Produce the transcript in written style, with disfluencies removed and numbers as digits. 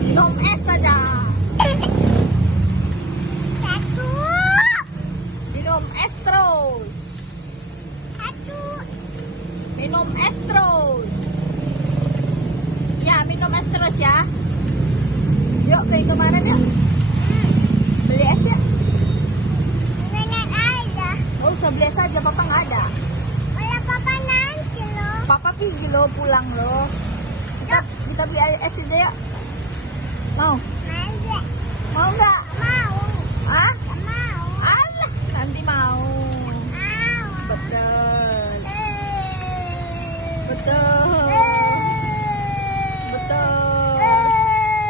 Minum es saja. Satu. Minum es terus. Satu. Minum es terus. Ya, minum es terus ya. Yuk, ke kemarin yuk. Beli es ya. Benar aja. Oh, usah beli es aja, papa nggak ada. Kalau papa nanti loh. Papa pergi lo, pulang lo. Kita beli es aja ya. Mau? Nanti. Mau nggak?